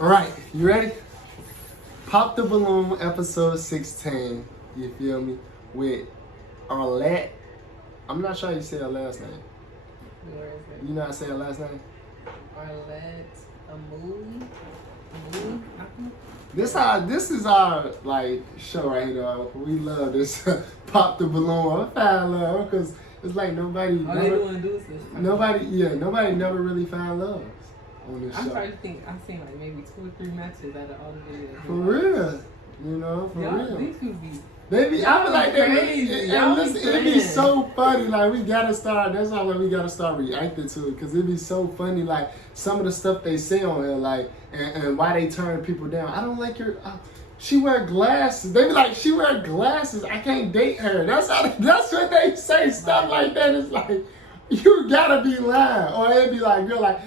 All right, you ready? Pop the Balloon, episode 16. You feel me? With Arlette. I'm not sure how you say her last name. Where is it? You know how to say her last name? Arlette Amuli. This is our like show right here. Though. We love this Pop the Balloon. I'm fan love because it's like nobody. All they doing do is this. Nobody never really found love on this show. I'm trying to think. I've seen like maybe 2 or 3 matches out of all the videos. For real, for real. These people be. Baby, I feel like crazy. It'd be so funny. Like we gotta start. That's why we gotta start reacting to it because it'd be so funny. Like some of the stuff they say on here, like and why they turn people down. I don't like your. She wear glasses. They be like, she wear glasses. I can't date her. That's what they say. Stuff like that. It's like you gotta be lying, or it'd be like, girl, like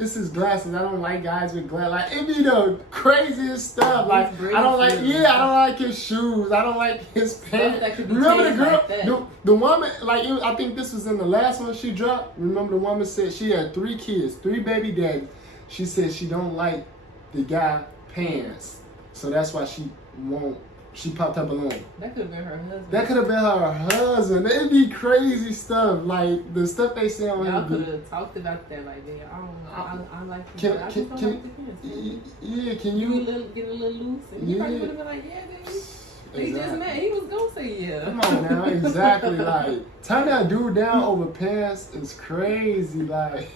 it's his glasses. I don't like guys with glasses. Like it be the craziest stuff. Like I don't like his shoes. I don't like his pants. Remember the girl, the woman. Like I think this was in the last one she dropped. Remember the woman said she had 3 kids, 3 baby daddies. She said she don't like the guy pants, so that's why she won't. She popped her balloon. That could have been her husband. That could have been her husband. It'd be crazy stuff. Like the stuff they say on y'all could have talked about that. Like, I don't know. I like the I just don't like the kids. Yeah, can you get a little loose? And you probably would have been like, yeah, baby. He just met. He was gonna say yeah. Come on now, exactly. Like turn that dude down over pants is crazy. Like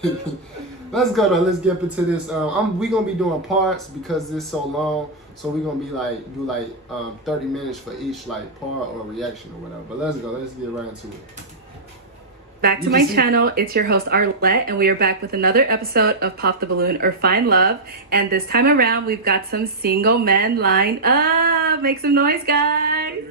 let's go though. Let's get into this. We gonna be doing parts because it's so long. So we're gonna be like do 30 minutes for each like part or reaction or whatever. But let's go. Let's get right into it. Back to my channel. It's your host Arlette, and we are back with another episode of Pop the Balloon or Find Love. And this time around, we've got some single men lined up. Make some noise, guys.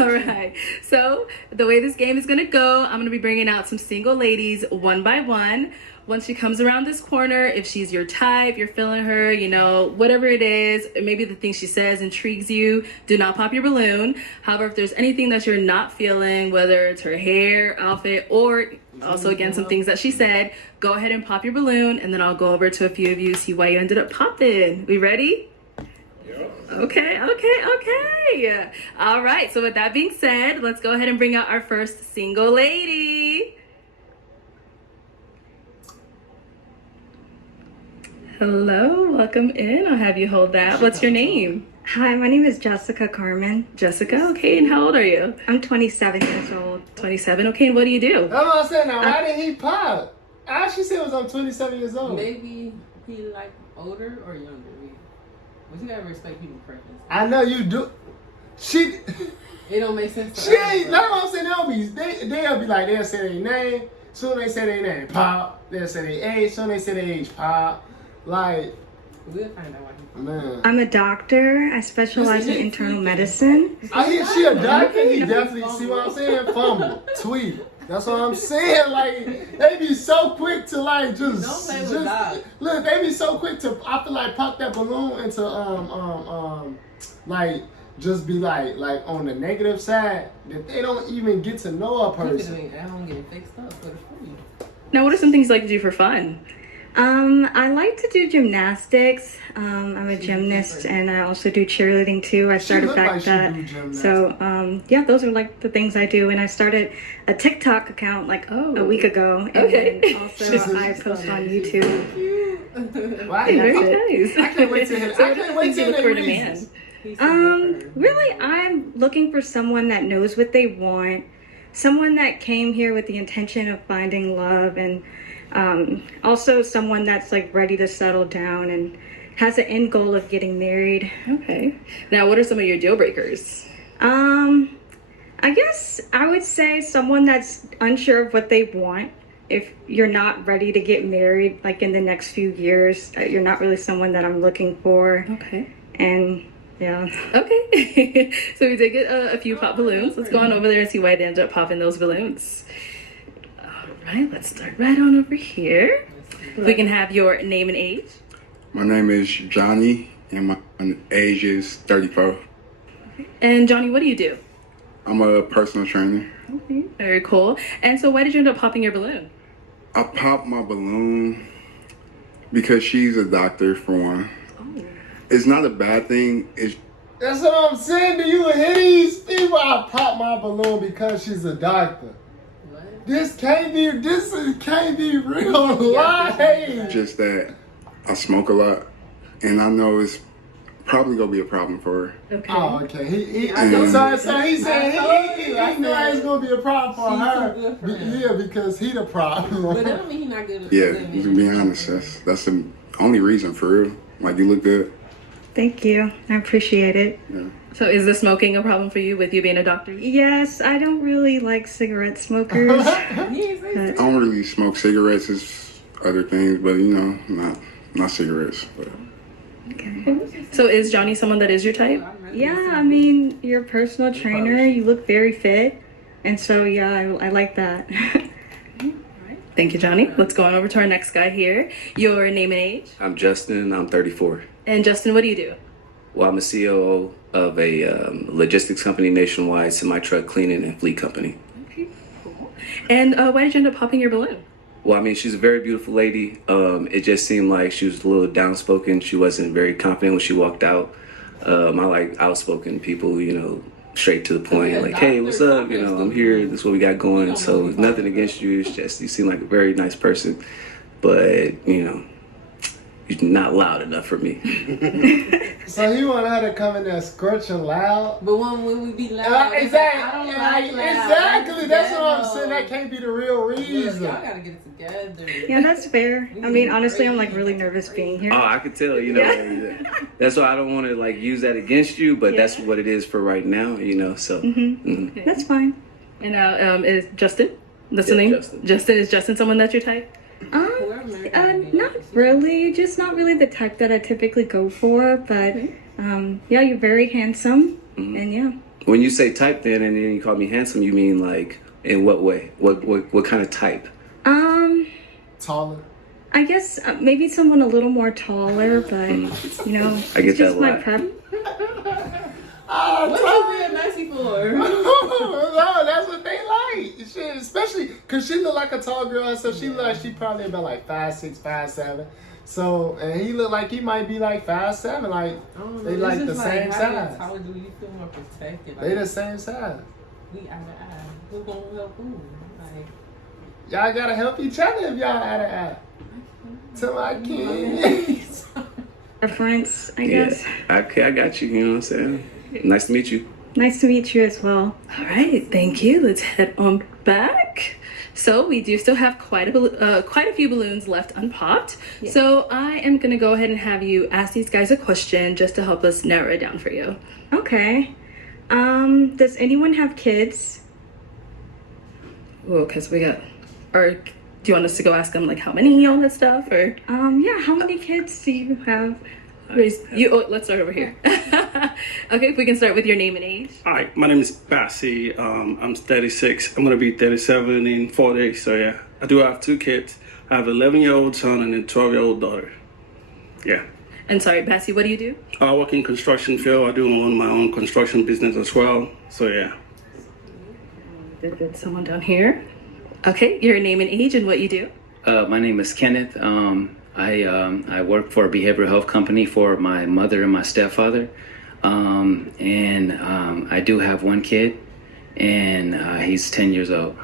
All right. So the way this game is gonna go, I'm gonna be bringing out some single ladies one by one. Once she comes around this corner, if she's your type, you're feeling her, you know, whatever it is, maybe the thing she says intrigues you, do not pop your balloon. However, if there's anything that you're not feeling, whether it's her hair, outfit, or also again some things that she said, go ahead and pop your balloon, and then I'll go over to a few of you, see why you ended up popping. We ready? Okay. All right, so with that being said, let's go ahead and bring out our first single lady. Hello, welcome in. I'll have you hold that. What's your name? Hi, my name is Jessica Carmen. Jessica, okay, and how old are you? I'm 27 years old. 27, okay, and what do you do? That's what I'm saying. Now, why did he pop? She said it was I'm 27 years old. Maybe he like older or younger. But you gotta respect people's preference. I know you do. It don't make sense. She ain't. That's what I'm saying. They'll be like, they'll say their name. Soon they say their name, pop. They'll say their age. Soon they say their age, pop. Like, we'll find out why he man. I'm a doctor. I specialize in internal medicine. She a doctor. He definitely see what I'm saying. Fumble, tweet. That's what I'm saying. Like they be so quick to like just look. They be so quick to I feel like pop that balloon into like just be like on the negative side that they don't even get to know a person. I don't get fixed up for the free. Now, what are some things you like to do for fun? I like to do gymnastics. I'm a gymnast, and I also do cheerleading too. I started back that. So yeah, those are like the things I do. And I started a TikTok account like a week ago. And okay. Then also I post on YouTube. Wow, very nice. I can't wait to look for a man. Really, I'm looking for someone that knows what they want, someone that came here with the intention of finding love, and also someone that's like ready to settle down and has an end goal of getting married. Okay. Now, what are some of your deal breakers? I guess I would say someone that's unsure of what they want. If you're not ready to get married, like in the next few years, you're not really someone that I'm looking for. Okay. And yeah. Okay. So we did get a few pop balloons. Let's go on over there and see why they ended up popping those balloons. All right, let's start right on over here. We can have your name and age. My name is Johnny, and my age is 34. And Johnny, what do you do? I'm a personal trainer. Okay, very cool. And so why did you end up popping your balloon? I popped my balloon Because she's a doctor, for one. It's not a bad thing. It's That's what I'm saying to you. And these people, I pop my balloon because she's a doctor. What? This can't be real life. just that I smoke a lot, and I know it's probably gonna be a problem for her. Okay. Oh, okay. I told So you. he said I he knew it's gonna be a problem for She's her. too good for him. Yeah, because he the problem. But that don't mean he's not good at Yeah, living. to be honest, that's the only reason for real. Like, you look good. Thank you. I appreciate it. Yeah. So is the smoking a problem for you with you being a doctor? Yes, I don't really like cigarette smokers. He ain't say I don't really smoke cigarettes. It's other things, but not cigarettes. But Okay. So is Johnny someone that is your type? Yeah, I mean, you're a personal trainer. You look very fit. And so, yeah, I like that. Thank you, Johnny. Let's go on over to our next guy here. Your name and age. I'm Justin. I'm 34. And Justin, what do you do? Well, I'm a COO of a logistics company nationwide, semi-truck cleaning and fleet company. And why did you end up popping your balloon? Well, I mean, she's a very beautiful lady. It just seemed like she was a little downspoken. She wasn't very confident when she walked out. I like outspoken people, straight to the point. Like, hey, what's up? I'm here. This is what we got going. So nothing against you. It's just you seem like a very nice person. But, you're not loud enough for me. So he want her to come in there scorching loud. But when we be loud, Exactly. I don't like loud. Exactly. That's what I'm Ghetto. saying. That can't be the real Look, reason. y'all gotta get it together. Yeah, that's fair. I mean, honestly, I'm like really nervous being here. Oh, I could tell, That's why I don't want to use that against you, but that's what it is for right now, So That's fine. And now is Justin listening? Justin. Is Justin someone that's your type? Not really. Just not really the type that I typically go for. But yeah, you're very handsome, and yeah. When you say type, then and then you call me handsome, you mean like in what way? What kind of type? Taller. I guess maybe someone a little more taller, but I it's get just that a my lot. preference. What you being messy for? No, that's what they like. Shit, especially because she look like a tall girl, so she probably about like 5'6", 5'7". So and he look like he might be like 5'7". Like they like the same size. How do you feel more protected? They the same size. We eye to eye. Who gonna help who? Like, Y'all gotta help each other if y'all eye to eye. To my kids. Preference, I guess. Okay, I got you. You know what I'm saying? Nice to meet you. Nice to meet you as well. All right, thank you. Let's head on back. So we do still have quite a few balloons left unpopped. Yeah. So I am gonna go ahead and have you ask these guys a question just to help us narrow it down for you. Okay. Does anyone have kids? Well, because we got, or do you want us to go ask them like how many, all that stuff, or? Yeah, how many kids do you have? Let's start over here. Okay, if we can start with your name and age. Hi, my name is Bassi. I'm 36. I'm gonna be 37 in 4 days. So yeah, I do have 2 kids. I have an 11-year-old son and a 12-year-old daughter. Yeah. And sorry, Bassie, what do you do? I work in construction field. I do own my own construction business as well. So yeah. Good. Someone down here. Okay, your name and age and what you do. My name is Kenneth. I work for a behavioral health company for my mother and my stepfather. I do have 1 kid, and he's 10 years old.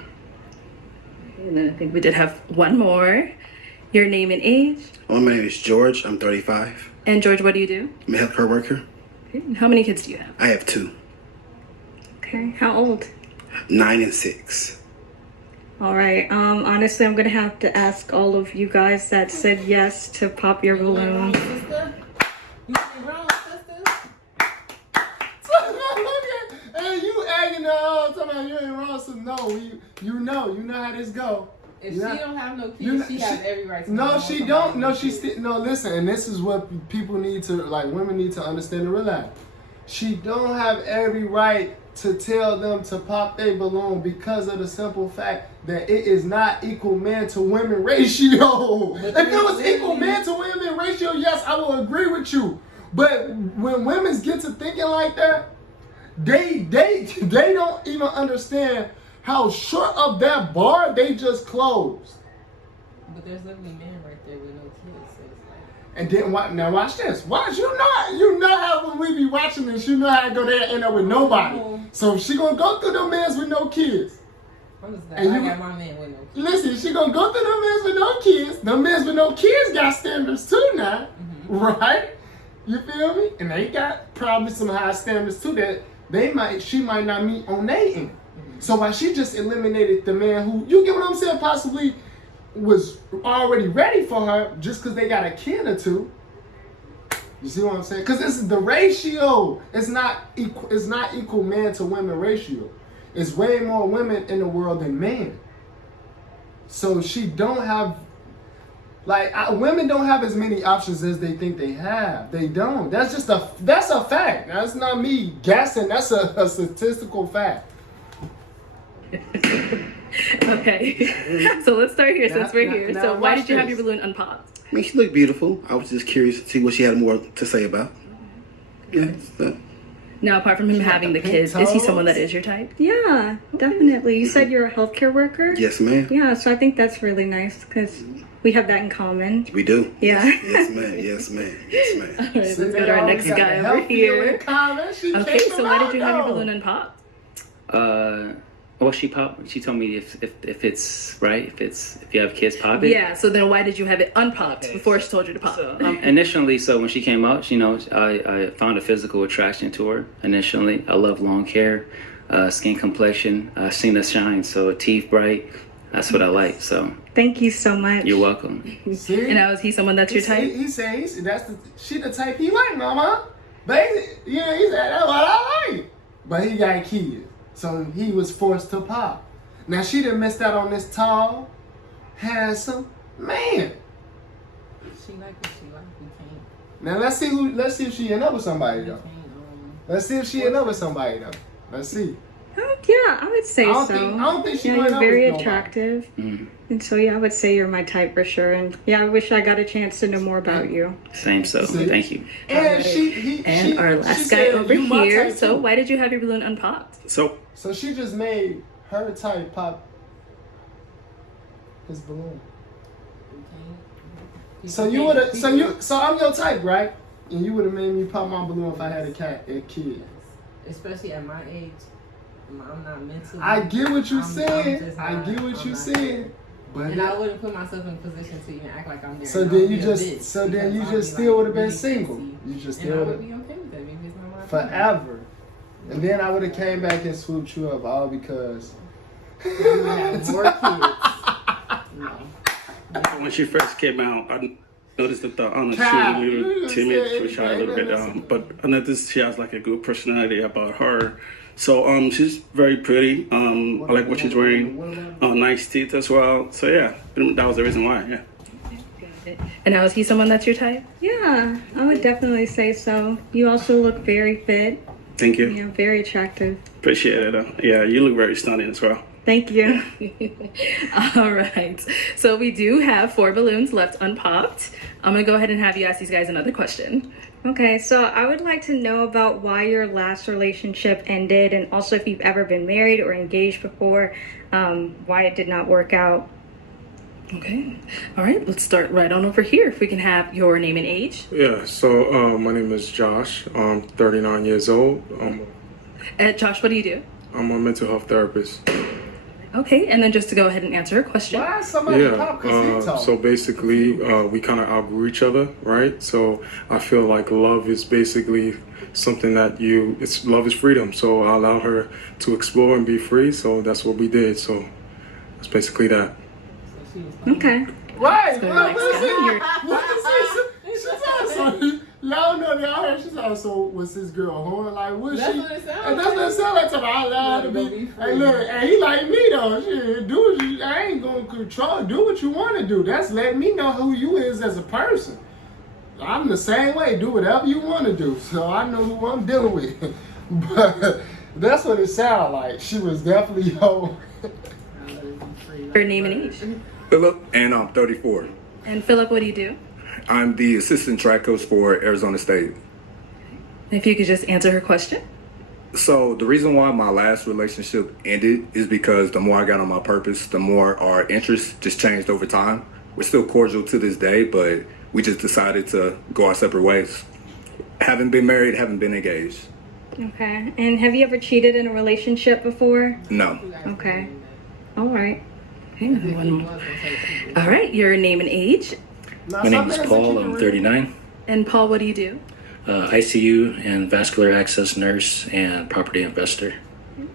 And then I think we did have one more. Your name and age. Well, my name is George. I'm 35. And George, what do you do? I'm a healthcare worker. Okay. And how many kids do you have? I have 2, Okay, how old? 9 and 6. All right. Honestly, I'm gonna have to ask all of you guys that said yes to pop your balloon. sister? You ain't wrong, sister? Hey, you acting talking about you ain't wrong, so no, you know how this go. If You she know- don't have no kids, you know- she has every right to No, know she somebody don't. No, with she kids. still. No, listen, and this is what people need to like. Women need to understand and realize. She don't have every right to tell them to pop their balloon because of the simple fact that it is not equal man to women ratio. If it was equal man to women ratio, yes, I will agree with you. But when women get to thinking like that, they don't even understand how short of that bar they just closed. But there's literally men right there with no kids. So it's like. And then now watch this. Watch, you know how when we be watching this, you know how to go there and end up with nobody. So she gonna go through them mans with no kids. I'm just And I you- got my man with no kids. Listen, she gonna go through them mans with no kids. Them mans with no kids got standards too now, right? You feel me? And they got probably some high standards too that she might not meet on their end. So why she just eliminated the man who, you get what I'm saying, possibly was already ready for her just because they got a kid or two. You see what I'm saying? Because this is the ratio. It's not equal. It's not equal man to women ratio. It's way more women in the world than men. So she don't have, women don't have as many options as they think they have. They don't. That's a fact. That's not me guessing. That's a statistical fact. Okay. So let's start here since we're here. now So why watch did you have this. your balloon unpopped? I mean, she looked beautiful. I was just curious to see what she had more to say about. Yeah. So. Now, apart from him having the pink kids, is he toes. someone that is your type? Yeah, definitely. You said you're a healthcare worker? Yes, ma'am. Yeah, so I think that's really nice because we have that in common. We do. Yeah. Yes, ma'am. Yes, ma'am. Yes, ma'am. All right, let's go to our next guy over here. Okay, so why did you have your balloon unpopped? Well, she told me if it's right, if you have kids, pop it. Yeah, so then why did you have it unpopped before she told you to pop it? Initially, so when she came out, I found a physical attraction to her. Initially, I love long hair, skin complexion, seen her shine, so teeth bright. That's what I like. So Thank you so much. you're welcome. See? And now is he someone that's your type? He said she the type he like, mama. Baby, yeah, he said that's what I like. But he got kids, so he was forced to pop. Now she done missed out on this tall, handsome man. She like what she like. We can't. Now let's see if she end up with somebody though. Let's see if she end up with somebody though. Let's see. Yeah, I would say I don't so. think she yeah, gonna you're end up very with nobody. attractive. Mm. And so, yeah, I would say you're my type for sure. And yeah, I wish I got a chance to know more about you. Same. So See? thank you. And And our last she guy said, over "You my here. type So too." why did you have your balloon unpopped? So So she just made her type pop his balloon. So you would have, so I'm your type, right? And you would have made me pop my balloon if I had a kid. Especially at my age, I'm not mentally. I get what you I'm saying. just I not- get what I'm you not saying. But And I wouldn't put myself in a position to even act like I'm there. so And then I'll you be a just, bitch so then because you I'll just be, still like, would have been really single. crazy. You just And still I would would have be okay with that. Maybe it's not my forever. And then I would have came back and swooped you up all because. You would have more kids. No. when she first came out, I noticed that the honor she Kyle, was a you little just timid, said was shy a little anything. bit. But I noticed she has like a good personality about her. So she's very pretty. I like what she's wearing. Nice teeth as well. So yeah, that was the reason why. Yeah. And now is he someone that's your type? Yeah, I would definitely say so. You also look very fit. Thank you. You know, very attractive. Appreciate it. Yeah, you look very stunning as well. Thank you. All right. So we do have 4 balloons left unpopped. I'm going to go ahead and have you ask these guys another question. Okay, so I would like to know about why your last relationship ended, and also if you've ever been married or engaged before, why it did not work out. Okay. All right. Let's start right on over here. If we can have your name and age. Yeah, so my name is Josh. I'm 39 years old. Josh, what do you do? I'm a mental health therapist. Okay. And then just to go ahead and answer a question. Why is somebody pop? Because he talk. So basically, we kind of outgrew each other, right? So I feel like love is basically something that love is freedom. So I allowed her to explore and be free. So that's what we did. So that's basically that. Okay. Right. go to the next guy. She's also, y'all know y'all heard she's also was this girl horn like was That's she? what it sounds And that's what it sound like to me. I allowed to be. Hey look, hey, he like me though. Shit, do what you. I ain't gonna control. Do what you want to do. That's letting me know who you is as a person. I'm the same way. Do whatever you want to do. So I know who I'm dealing with. But that's what it sounded like. She was definitely Your name and age. Philip, and I'm 34. And Philip, what do you do? I'm the assistant track coach for Arizona State. If you could just answer her question. So the reason why my last relationship ended is because the more I got on my purpose, the more our interests just changed over time. we're still cordial to this day, but we just decided to go our separate ways. Haven't been married, haven't been engaged. Okay. And have you ever cheated in a relationship before? No. Okay. All right. Okay, one more. All right, your name and age. My name is Paul. I'm 39. And Paul, what do you do? ICU and vascular access nurse and property investor.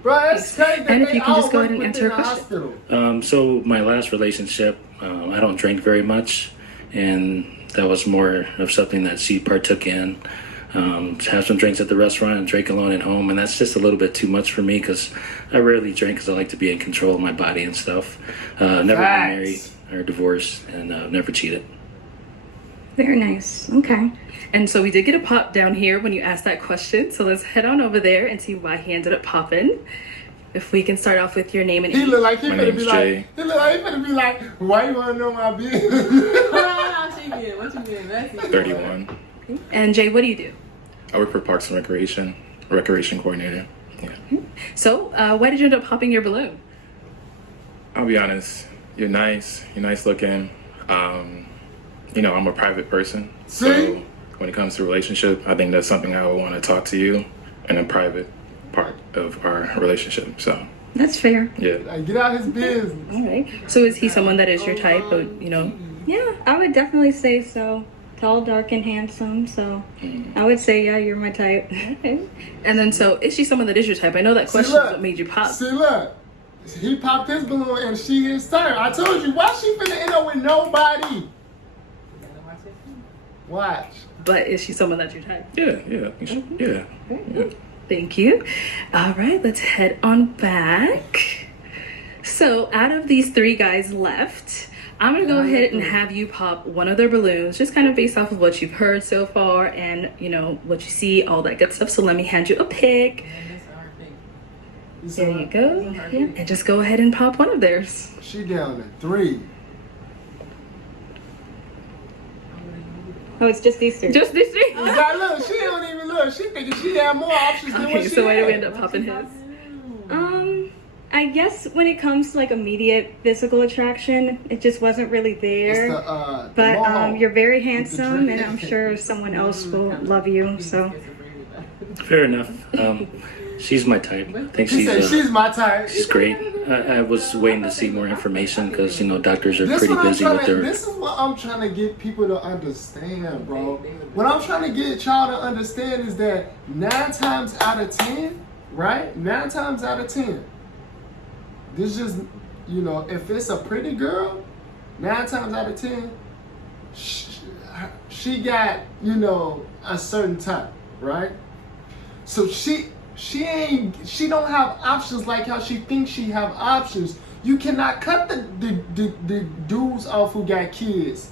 Bro, it's crazy. And if you can just go ahead and answer a question. Hospital. So my last relationship, I don't drink very much, and that was more of something that she partook in. Have some drinks at the restaurant and drink alone at home, and that's just a little bit too much for me because I rarely drink because I like to be in control of my body and stuff. Never been married or divorced, and never cheated. Very nice. Okay. And so we did get a pop down here when you asked that question. So let's head on over there and see why he ended up popping. If we can start off with your name and age. He look like he My finna be name's like, Jay. he look like he finna be like, why you wanna know my business? What you been? Messy. 31. And Jay, what do you do? I work for Parks and Recreation coordinator. Yeah. So why did you end up popping your balloon? I'll be honest. You're nice looking. You know, I'm a private person. See? So when it comes to relationship, I think that's something I would want to talk to you in a private part of our relationship. So That's fair. yeah. Like, get out his business. All right. So is he someone that is your type of, you know? Yeah, I would definitely say so. Tall, dark, and handsome. So I would say, yeah, you're my type. Okay. And then so is she someone that is your type? I know that question is what made you pop. See, look. He popped his balloon and she his type. I told you, why she finna end up with nobody? Watch. But is she someone that's your type? Yeah. Thank you. All right, let's head on back. So out of these three guys left, I'm gonna go ahead and have you pop one of their balloons, just kind of based off of what you've heard so far and you know what you see, all that good stuff. So let me hand you a pick. There you go. Yeah, and just go ahead and pop one of theirs. She down at 3. Oh, it's just these three. Just these three. Like, look, she don't even look. She thinking she had more options than what Okay, she so why had. do we end up popping his? I guess when it comes to like immediate physical attraction, it just wasn't really there. It's the, But mohawk. you're very handsome, and I'm sure someone else will love you. So Fair enough. She's my type. I think She said she's my type. she's great. I was waiting to see more information because, you know, doctors are This pretty what I'm busy trying with to, their... This is what I'm trying to get people to understand, bro. What I'm trying to get y'all to understand is that 9 times out of 10, right? 9 times out of 10, this just, you know, if it's a pretty girl, 9 times out of 10, she got, you know, a certain type, right? So she don't have options like how she thinks she have options. You cannot cut the dudes off who got kids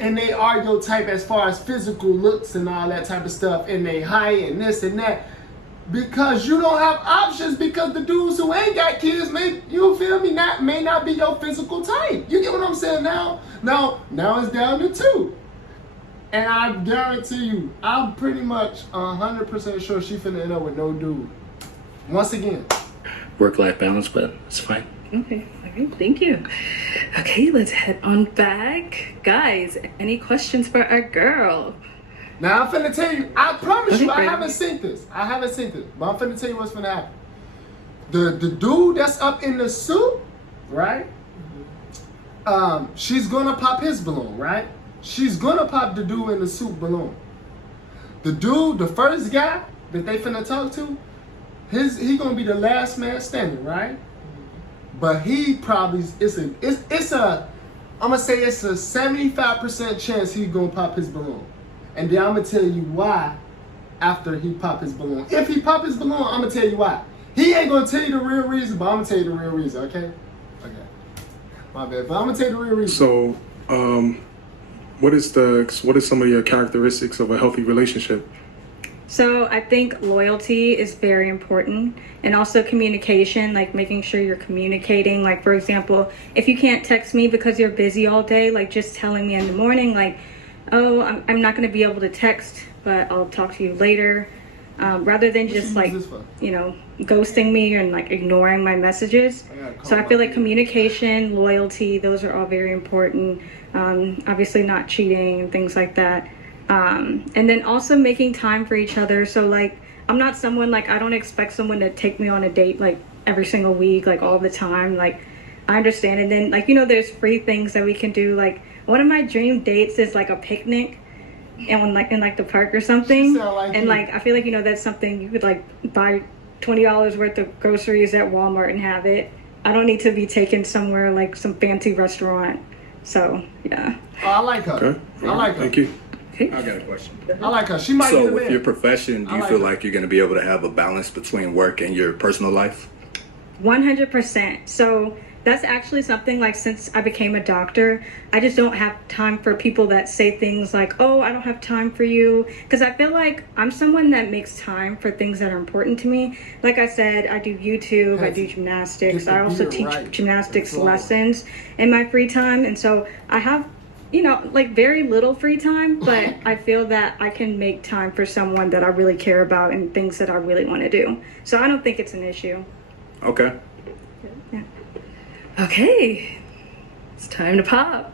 and they are your type as far as physical looks and all that type of stuff and they height and this and that because you don't have options because the dudes who ain't got kids may not be your physical type. You get what I'm saying now? Now it's down to 2. And I guarantee you, I'm pretty much 100% sure she finna end up with no dude. Once again. Work-life balance, but it's fine. Okay, all right, thank you. Okay, let's head on back. Guys, any questions for our girl? Now I'm finna tell you, I promise you, I great. haven't seen this. But I'm finna tell you what's finna happen. The dude that's up in the suit, right? She's gonna pop his balloon, right? She's gonna pop the dude in the suit balloon. The dude, the first guy that they finna talk to, he gonna be the last man standing, right? But he probably I'm gonna say it's a 75% chance he gonna pop his balloon. And then I'm gonna tell you why after he pop his balloon. If he pop his balloon, I'm gonna tell you why. He ain't gonna tell you the real reason, but I'm gonna tell you the real reason, okay? Okay. My bad, but I'm gonna tell you the real reason. So, what is some of your characteristics of a healthy relationship? So I think loyalty is very important, and also communication, like making sure you're communicating. Like, for example, if you can't text me because you're busy all day, like just telling me in the morning, like, oh, I'm not going to be able to text, but I'll talk to you later. rather than just like, you know, ghosting me and like ignoring my messages. So I feel like communication, loyalty, those are all very important. Obviously not cheating and things like that. And then also making time for each other. So like, I'm not someone like, I don't expect someone to take me on a date like every single week, like all the time. Like, I understand. And then like, you know, there's free things that we can do. Like one of my dream dates is like a picnic and like in like the park or something. And like, I feel like, you know, that's something you could like buy $20 worth of groceries at Walmart and have it. I don't need to be taken somewhere like some fancy restaurant. So yeah. Oh, I like her. Okay. I like her. Thank you. I got a question. I like her. She might get a So with man. your profession, do you feel like you're going to be able to have a balance between work and your personal life? 100%. So that's actually something like since I became a doctor, I just don't have time for people that say things like, oh, I don't have time for you. Because I feel like I'm someone that makes time for things that are important to me. Like I said, I do YouTube, I do gymnastics. I also teach gymnastics lessons in my free time. And so I have, you know, like very little free time, but I feel that I can make time for someone that I really care about and things that I really want to do. So I don't think it's an issue. Okay. Okay, it's time to pop.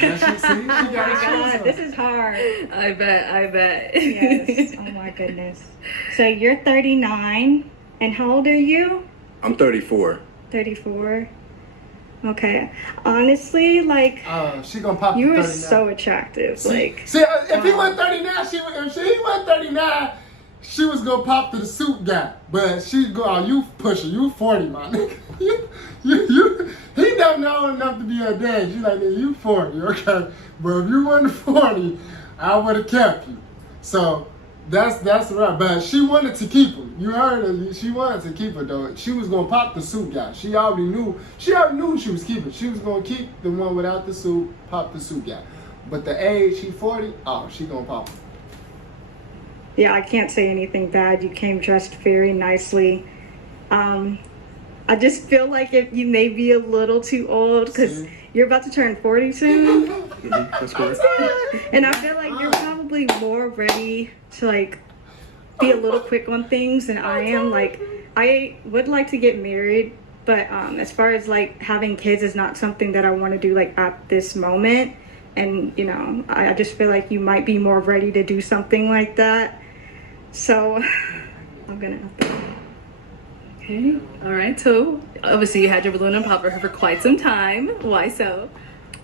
God, this is hard. I bet. Yes. Oh my goodness. So you're 39, and how old are you? I'm 34. 34. Okay. Honestly, like, she gonna pop. You are 39. so attractive. Like, see, if he went 39, if he went 39. She was gonna pop to the suit guy, but she go, oh, you pushing, you 40, my nigga. He don't know enough to be her dad. She's like, you 40, okay? But if you wasn't 40, I would have kept you. So that's right. But she wanted to keep him. You heard her. She wanted to keep her though. She was gonna pop the suit guy. She already knew who she was keeping. She was gonna keep the one without the suit, pop the suit guy. But the age, she 40, oh, she gonna pop him. yeah, I can't say anything bad. You came dressed very nicely. I just feel like if you may be a little too old because you're about to turn 40 soon. That's correct. And I feel like you're probably more ready to like be a little quick on things than I am. Like, I would like to get married, but as far as like having kids is not something that I want to do like at this moment. And you know, I just feel like you might be more ready to do something like that. So I'm gonna have to. Okay, all right. So obviously you had your balloon and pop for her for quite some time. Why so?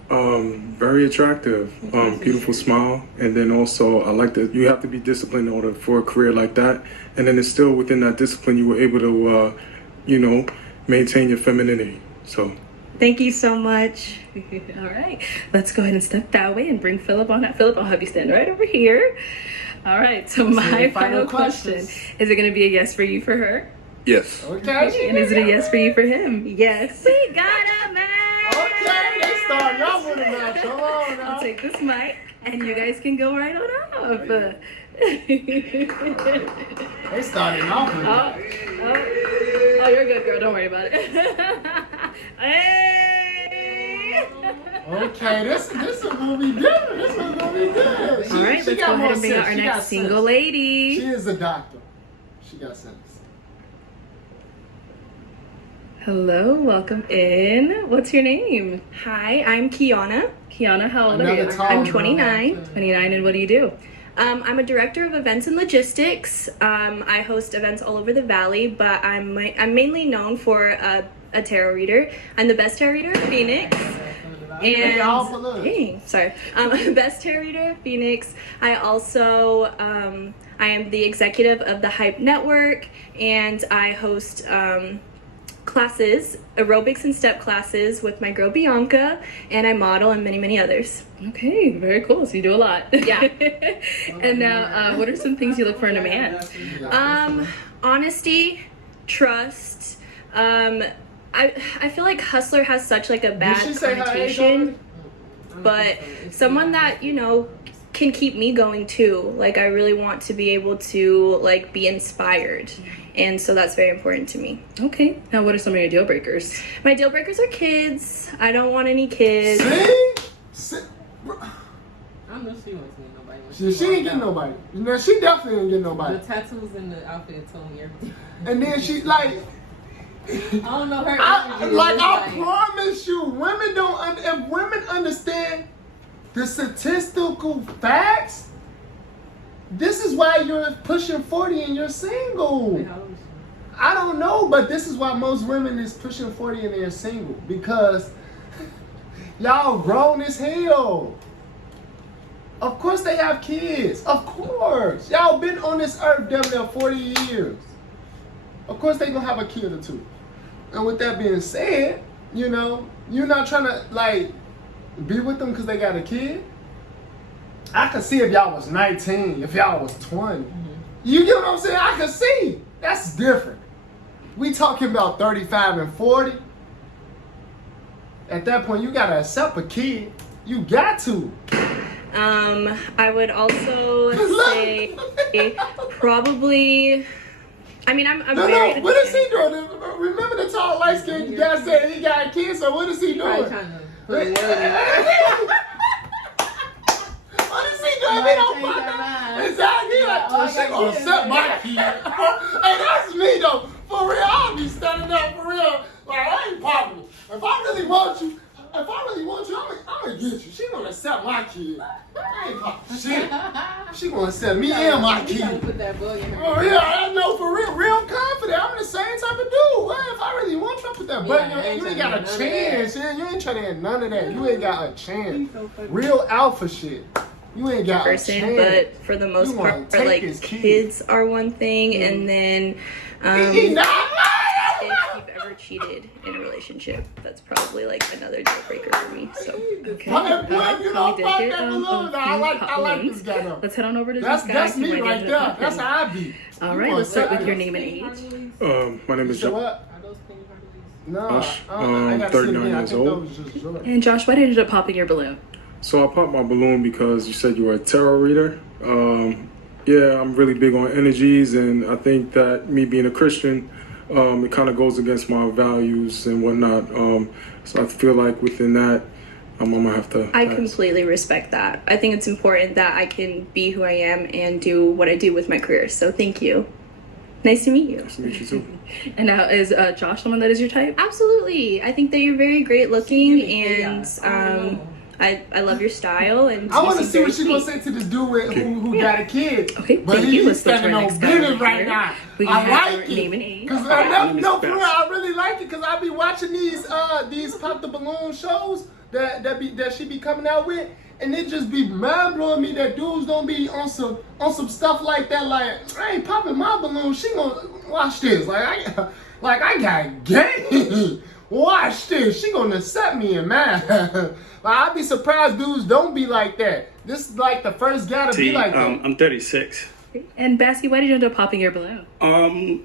Very attractive, beautiful smile, and then also I like that you have to be disciplined in order for a career like that. And then it's still within that discipline you were able to, you know, maintain your femininity. So. Thank you so much. All right, let's go ahead and step that way and bring Philip on. Philip, I'll have you stand right over here. All right. So my final question: is it going to be a yes for you for her? Yes. Okay. And is it a yes for you for him? Yes. We got a match. Okay, let's start. Y'all want a match. Come on now. I'll take this mic, and you guys can go right on off. They started off with Oh, you're good, girl. Don't worry about it. Hey! Okay, this is gonna be good. This is gonna be good. All right, let's go ahead and bring out our next single lady. She is a doctor. She got sense. Hello, welcome in. What's your name? Hi, I'm Kiana. Kiana, how old are you? I'm 29. 29, and what do you do? I'm a director of events and logistics. I host events all over the valley, but I'm mainly known for a tarot reader. I'm the best tarot reader in Phoenix. And best tarot reader in Phoenix. I also I am the executive of the Hype Network, and I host classes, aerobics and step classes with my girl Bianca, and I model and many, many others. Okay, very cool. So you do a lot. Yeah. And now, what are some things you look for in a man? Honesty, trust. I feel like hustler has such like a bad connotation, but someone that, you know, can keep me going too. Like, I really want to be able to like be inspired. And so that's very important to me. Okay. Now, what are some of your deal breakers? My deal breakers are kids. I don't want any kids. See? don't know if she wants to get nobody. When She ain't getting nobody. No, she definitely ain't getting nobody. The tattoos and the outfit told me everything. And then she like. I don't know her. I promise you, women don't. If women understand the statistical facts, this is why you're pushing 40 and you're single. I don't know, but this is why most women is pushing 40 and they're single because y'all grown as hell. Of course they have kids. Of course, y'all been on this earth damn near 40 years. Of course they gonna have a kid or two. And with that being said, you know, you're not trying to like be with them because they got a kid. I could see if y'all was 19, if y'all was 20. You get what I'm saying? I could see. That's different. We talking about 35 and 40. At that point, you gotta accept a kid. You got to. I would also say probably. I mean, I'm very. No. What is he doing? Remember the tall, light-skinned guy said he got a kid. So what is he doing? What is he doing? He don't fuck exactly. He like, oh, she gonna accept my kid. Hey, that's me though. For real, I'll be standing up for real. Like I ain't popping. If I really want you, I'm gonna get you. She gonna accept my kid. I ain't popping shit. She gonna accept me and my kid. Put that bug in her. Oh yeah, I know for real confident. I'm the same type of dude. Well, if I really want you, I put that button in. You ain't got a chance. You ain't trying to have none of that. You ain't got a chance. Real alpha shit. You ain't got a chance. But for the most part, like kids are one thing, and then if you've ever cheated in a relationship, that's probably like another deal breaker for me. So okay. I like this guy though. Let's head on over to this guy. That's me right there. That's how I be. All right, let's start with your name and age. My name is Josh. No, I'm 39 years old. And Josh, why did you end up popping your balloon? So I popped my balloon because you said you were a tarot reader. Yeah, I'm really big on energies, and I think that me being a Christian, it kind of goes against my values and whatnot. So I feel like within that, I'm gonna have to. I completely respect that. I think it's important that I can be who I am and do what I do with my career. So thank you. Nice to meet you. Nice to meet you too. And now, is Josh someone that is your type? Absolutely. I think that you're very great looking, and I love your style. And I want to see what she's gonna say to this dude who got a kid. Okay, but thank you. He's standing on business right now. I like it. Name and age. Cause no, for real, I really like it because I be watching these pop the balloon shows that she be coming out with, and it just be mind blowing me that dudes don't be on some stuff like that. Like I ain't popping my balloon. She gonna watch this. I got game. Watch this. She gonna accept me in man. I'd be surprised dudes don't be like that. This is like the first guy to be like that. I'm 36. And Baskey, why did you end up popping your balloon? I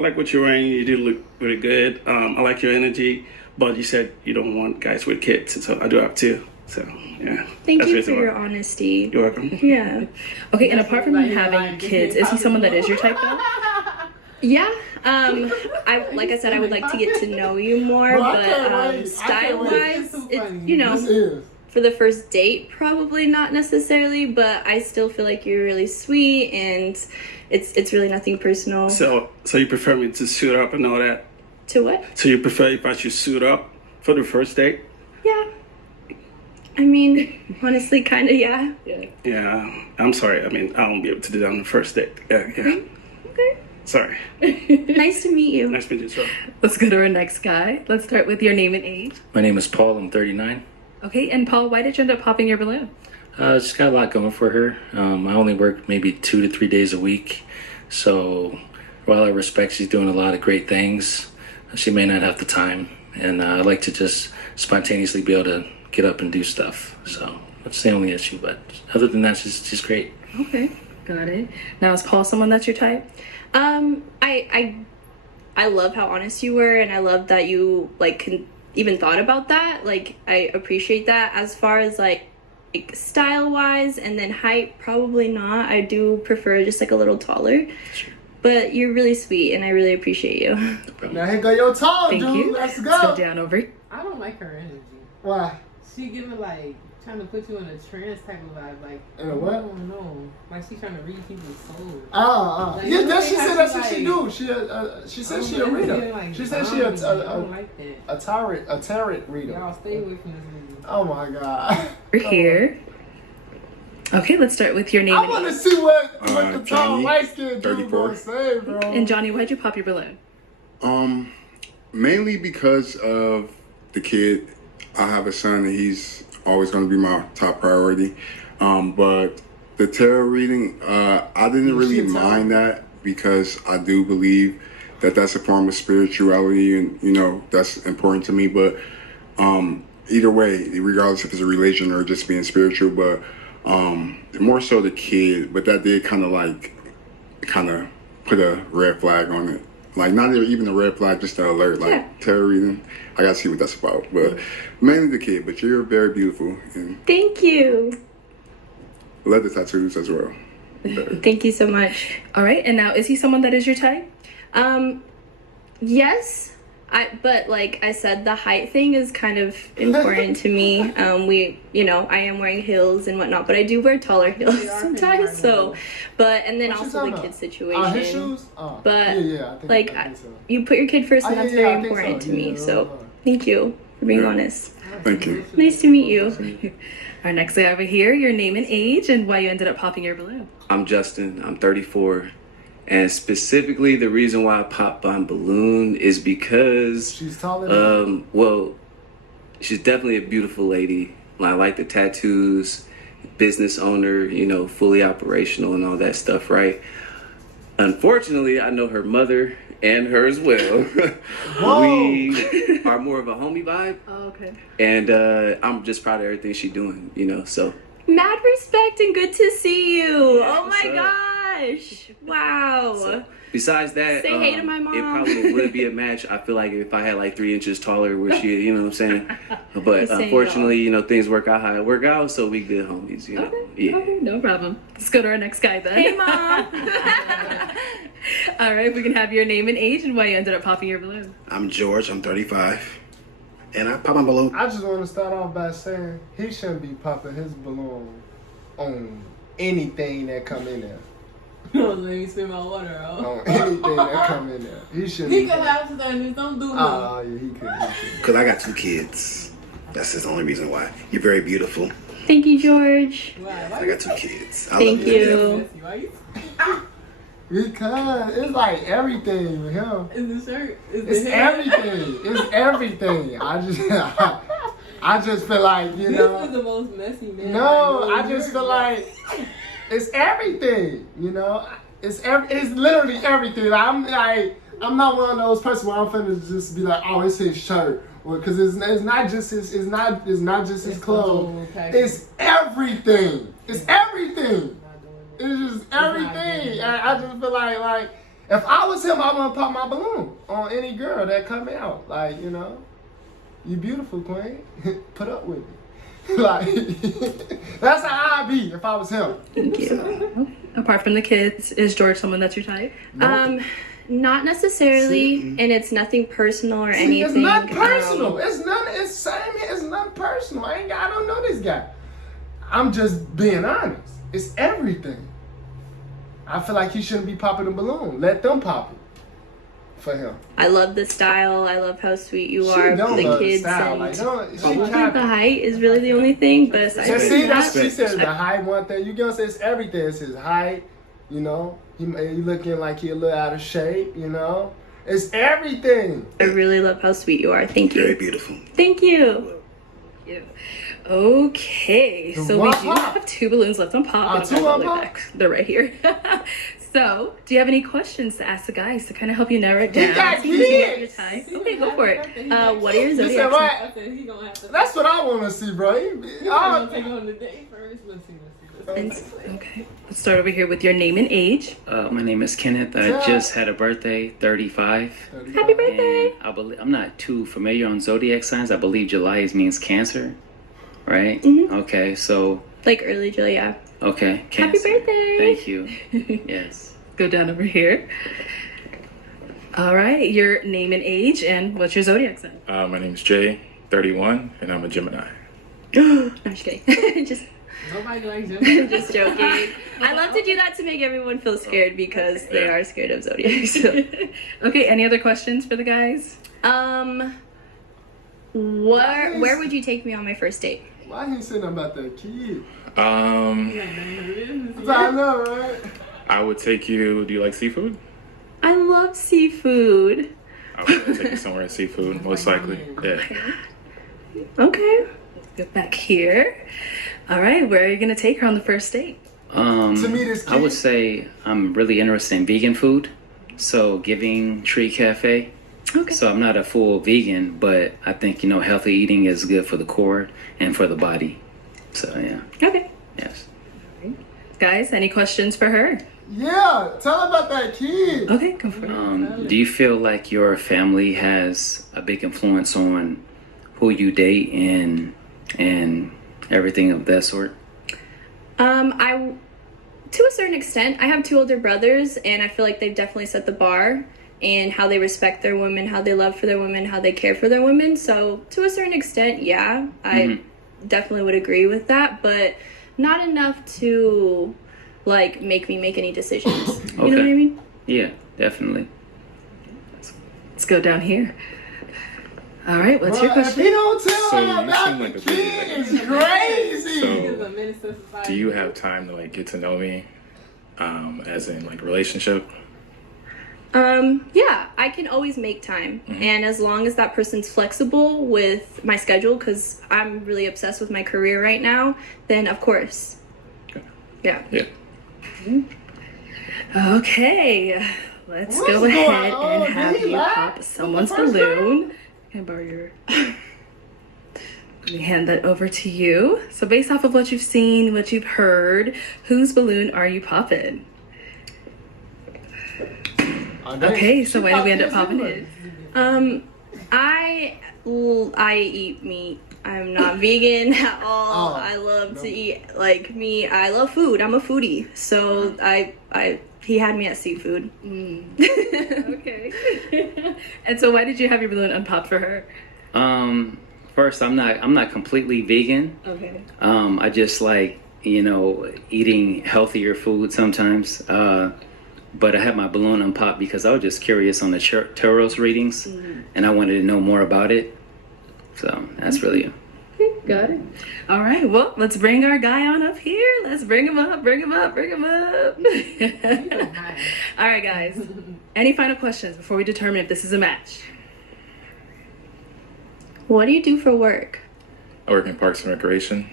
like what you're wearing. You do look really good. I like your energy, but you said you don't want guys with kids, so I do have two. So yeah. Thank you for your honesty. You're welcome. Yeah. Okay, and apart from having kids, is he someone that is your type though? Yeah. Like I said, I would like to get to know you more, but style-wise, for the first date, probably not necessarily, but I still feel like you're really sweet, and it's really nothing personal. So you prefer me to suit up and all that? To what? So you prefer if I should suit up for the first date? Yeah. I mean, honestly, kind of, yeah. Yeah. I'm sorry. I mean, I won't be able to do that on the first date. Yeah. Okay. Sorry. Nice to meet you. Nice to meet you, sir. Let's go to our next guy. Let's start with your name and age. My name is Paul. I'm 39. Okay, and Paul, why did you end up popping your balloon? She's got a lot going for her. I only work maybe 2 to 3 days a week. So while I respect she's doing a lot of great things, she may not have the time. And I like to just spontaneously be able to get up and do stuff. So that's the only issue. But other than that, she's great. Okay, got it. Now, is Paul someone that's your type? I love how honest you were, and I love that you even thought about that. Like, I appreciate that. As far as like style wise, and then height, probably not. I do prefer just like a little taller. Sure. But you're really sweet, and I really appreciate you. Now here go your tall, Thank dude. you. Let's go. Sit down over. I don't like her energy. Why? She giving like trying to put you in a trance type of vibe, like in a what? I don't know, like she's trying to read people's souls. Like, yeah, that she said that's what she do. She said she a reader. Like, she said she a tarot reader. Y'all stay away from this movie. Oh my god. We're here. Okay, let's start with your name. I want to see what the tall Johnny, light skinned dude 34. gonna say, bro. And Johnny, why'd you pop your balloon? Mainly because of the kid. I have a son and he's always going to be my top priority. But the tarot reading, I didn't really mind that because I do believe that that's a form of spirituality and, you know, that's important to me. But either way, regardless if it's a religion or just being spiritual, but more so the kid. But that did kind of put a red flag on it. Like, not even a red flag, just an alert, like, tarot reading. I gotta see what that's about. But mainly the kid, but you're very beautiful. And Thank you. love the tattoos as well. Thank you so much. All right, and now is he someone that is your type? Yes. But like I said, the height thing is kind of important to me. I am wearing heels and whatnot, but I do wear taller heels sometimes. So, and then also the kid situation. His shoes? But I think so. you put your kid first, and that's very I think important so. to me. Yeah, So, thank you for being honest. Thank you. Nice to meet you. Our next guy over here, your name and age, and why you ended up popping your balloon. I'm Justin. I'm 34. And specifically, the reason why I popped my balloon is because she's taller than well, she's definitely a beautiful lady. I like the tattoos, business owner, you know, fully operational and all that stuff, right? Unfortunately, I know her mother and her as well. We are more of a homie vibe. Oh, okay. And I'm just proud of everything she's doing, you know, so. Mad respect and good to see you. Yeah, Oh my gosh. Wow. So, besides that, Say hey to my mom. It probably would be a match. I feel like if I had like 3 inches taller, where she, you know what I'm saying? But Just saying, unfortunately, you know, things work out how it work out, so we good homies, you know? Okay. Yeah. Okay, no problem. Let's go to our next guy then. Hey, Mom. All right, we can have your name and age and why you ended up popping your balloon. I'm George. I'm 35. And I pop my balloon. I just want to start off by saying he shouldn't be popping his balloon on anything that come in there. Let me spit my water out. On anything that come in there. He should. He could have standards. Don't do Oh, him. yeah, he could. Because I got 2 kids. That's just the only reason why. You're very beautiful. Thank you, George. I got 2 kids. I Thank love you. Because it's like everything with him. Is the shirt? It's everything. It's everything. I just feel like, you know. This is the most messy man. No, I just feel like it's everything, you know. It's literally everything. Like, I'm not one of those persons where I'm finna just be like, oh, it's his shirt, because it's not just his his clothes. It's everything. It's everything. It's just everything. I just feel like if I was him, I wouldn't pop my balloon on any girl that come out. Like, you know, you beautiful, queen. Put up with me. Like, that's how I'd be if I was him. Thank you. Apart from the kids, is George someone that's your type? Nope. Not necessarily, and it's nothing personal or See, anything. it's not personal. It's nothing personal. I don't know this guy. I'm just being honest. It's everything. I feel like he shouldn't be popping a balloon. Let them pop it for him. I love the style. I love how sweet you She are. don't The love kids the style. and Like, the height is really the only thing. But aside Just from see, that, she said the height one thing. You gonna say it's everything. It's his height. You know, he looking like he a little out of shape. You know, it's everything. I really love how sweet you are. Thank you. Very beautiful. Thank you. Okay, so we one do pop. have 2 balloons left on pop. Two on pop? They're right here. So, do you have any questions to ask the guys to kind of help you narrow it down? He got so you can get your kids. type? Okay, go for it. What are your You said zodiac what? signs? I said he gonna have to. That's what I want to see, bro. I'm gonna take on the date first. Let's see. Okay, let's start over here with your name and age. My name is Kenneth. I just had a birthday, 35. Happy birthday! And I believe I'm not too familiar on zodiac signs. I believe July means Cancer, right? Mhm. Okay, so Like early July, yeah. okay, Cancer. Happy birthday! Thank you. Yes. Go down over here. All right, your name and age, and what's your zodiac sign? My name is Jay, 31, and I'm a Gemini. No, I'm just kidding. just Nobody likes Gemini. just joking. I love to do that to make everyone feel scared because they are scared of zodiac. So. Okay, any other questions for the guys? Where would you take me on my first date? Why he saying about that kid? Yeah, I know, right? I would take you. Do you like seafood? I love seafood. I would take you somewhere in seafood, most likely. Yeah. Okay. Let's go back here. All right, where are you gonna take her on the first date? To me, this I would say I'm really interested in vegan food. So Giving Tree Cafe. Okay. So I'm not a full vegan, but I think, healthy eating is good for the core and for the body. So yeah. Okay. Yes. Guys, any questions for her? Yeah, tell her about that kid. Okay, go for it. Do you feel like your family has a big influence on who you date and everything of that sort? I, to a certain extent, I have 2 older brothers, and I feel like they've definitely set the bar in how they respect their women, how they love for their women, how they care for their women. So to a certain extent, yeah, I definitely would agree with that, but not enough to like make me make any decisions. You know what I mean? Yeah, definitely. Let's go down here. All right, what's your If question? he don't tell So her you about seem the like a kid, busy it's crazy. So, do you have time to like get to know me, as in like relationship? Yeah, I can always make time. And as long as that person's flexible with my schedule, because I'm really obsessed with my career right now, then of course. Yeah. Yeah. Okay, let's What's go going ahead on? and have Did he you lie? pop someone's With the first balloon. Can I borrow your... Let me hand that over to you. So based off of what you've seen, what you've heard, whose balloon are you popping? Okay, so why did we end up popping it? I eat meat. I'm not vegan at all. I love to eat like meat. I love food. I'm a foodie. So he had me at seafood. Okay. And so why did you have your balloon unpopped for her? First, I'm not completely vegan. Okay. I just like, eating healthier food sometimes. But I had my balloon unpopped because I was just curious on the Taurus readings, and I wanted to know more about it. So that's really it. Okay, got it. All right, well, let's bring our guy on up here. Let's bring him up, bring him up, bring him up. All right, guys. Any final questions before we determine if this is a match? What do you do for work? I work in Parks and Recreation.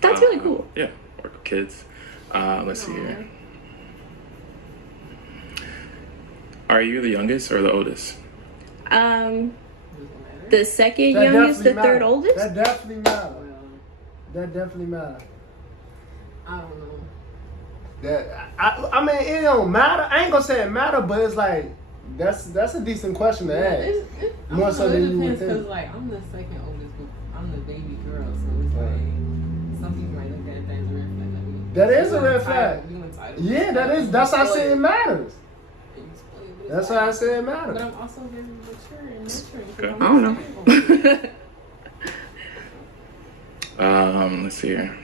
That's really cool. Yeah, work with kids. Let's see here. Are you the youngest or the oldest? The second youngest, the third oldest. That definitely matter. That definitely matter. I don't know. That I mean, it don't matter. I ain't gonna say it matter, but it's like that's a decent question to ask. More so than you would think. Because like I'm the second oldest, but I'm the baby girl, so it's like some people might look at that as a red flag. Like, That is a red flag. Yeah, that is. That's how I say it matters. That's why I say it matters. But I'm also very mature and nurturing. I don't know. Let's see here.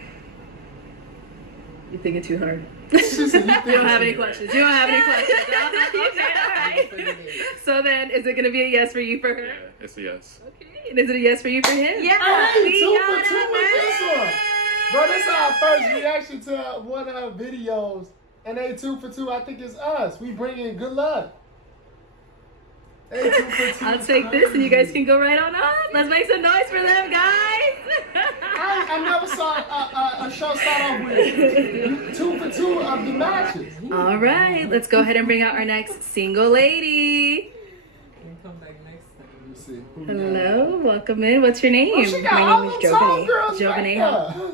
You thinking too hard. She said, You don't have any questions. You don't have any questions. Okay, all right. So then, is it going to be a yes for you for her? Yeah, it's a yes. Okay. And is it a yes for you for him? Yeah, Hey, we 2 got for 2 it. with this one. Bro, this is our first reaction to one of her videos. And they 2 for 2, I think it's us. We bring in good luck. They 2 for 2. I'll take this and you guys can go right on up. Let's make some noise for them, guys. I never saw a show start off with 2 for 2 of the matches. All right, let's go ahead and bring out our next single lady. Come back next time. Let me see. Hello, welcome in. What's your name? Oh, she got My all name is them tall Jovene. girls Jovene. right there.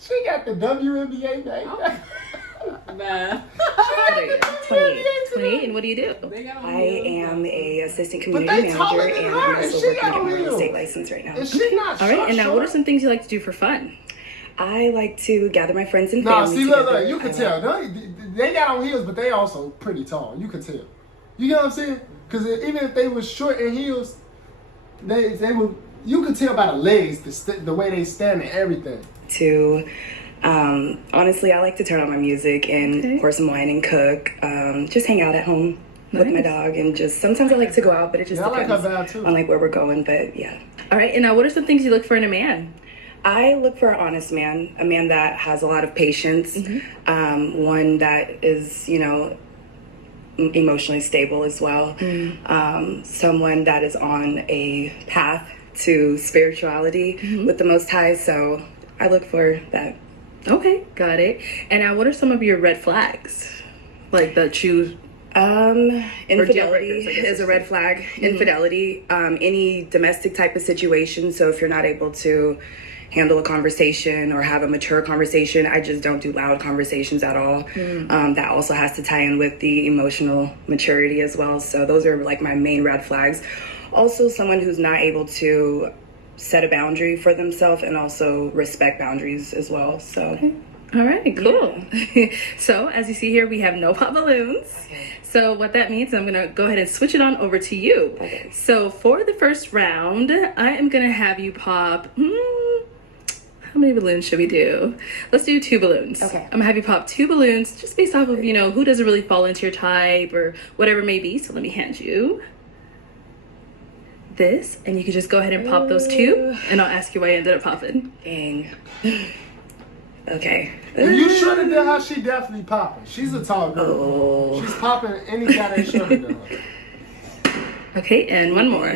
She got the WNBA name. Nah. 28. And what do you do? I am a assistant But community they taller manager, than and her, I'm and also she working to got get my real heels. estate license right now. And she not All right, and now what are short. some things you like to do for fun? I like to gather my friends and Nah, family see, look, together. you can I tell. like- They got on heels, but they also pretty tall. You can tell. You get what I'm saying? Because even if they was short in heels, they would you can tell by the legs, the way they stand and everything. To honestly, I like to turn on my music and pour some wine and cook. Just hang out at home with my dog, and just sometimes I like to go out, but it just depends on like where we're going. But yeah. All right, and now what are some things you look for in a man? I look for an honest man, a man that has a lot of patience, one that is, you know, emotionally stable as well, someone that is on a path to spirituality with the Most High. So I look for that. Okay, got it. And now, what are some of your red flags, like that you? Infidelity is a red flag. Infidelity, any domestic type of situation. So if you're not able to handle a conversation or have a mature conversation, I just don't do loud conversations at all. That also has to tie in with the emotional maturity as well. So those are like my main red flags. Also, someone who's not able to set a boundary for themselves and also respect boundaries as well. So. All right, cool. Yeah. So as you see here, we have no pop balloons. So what that means, I'm gonna go ahead and switch it on over to you. Okay. So for the first round, I am gonna have you pop, how many balloons should we do? Let's do 2 balloons. Okay. I'm gonna have you pop 2 balloons just based off of, you know, who doesn't really fall into your type or whatever it may be. So let me hand you this, and you can just go ahead and pop those 2, and I'll ask you why you ended up popping. Dang. Okay. If you shorter than her, she definitely popping. She's a tall girl. She's popping any guy that's shorter than her. Okay, and one more.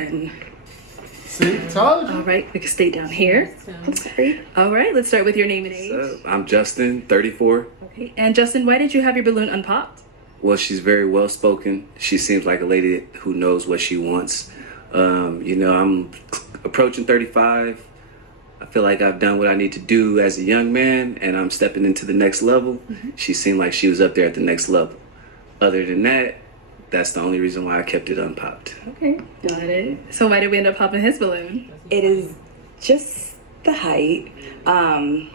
See, told you. All right, we can stay down here. I'm sorry. All right, let's start with your name and age. I'm Justin, 34. Okay, and Justin, why did you have your balloon unpopped? Well, she's very well spoken. She seems like a lady who knows what she wants. You know, I'm approaching 35. I feel like I've done what I need to do as a young man, and I'm stepping into the next level. She seemed like she was up there at the next level. Other than that, that's the only reason why I kept it unpopped. Okay, got it. So why did we end up popping his balloon? It is just the height.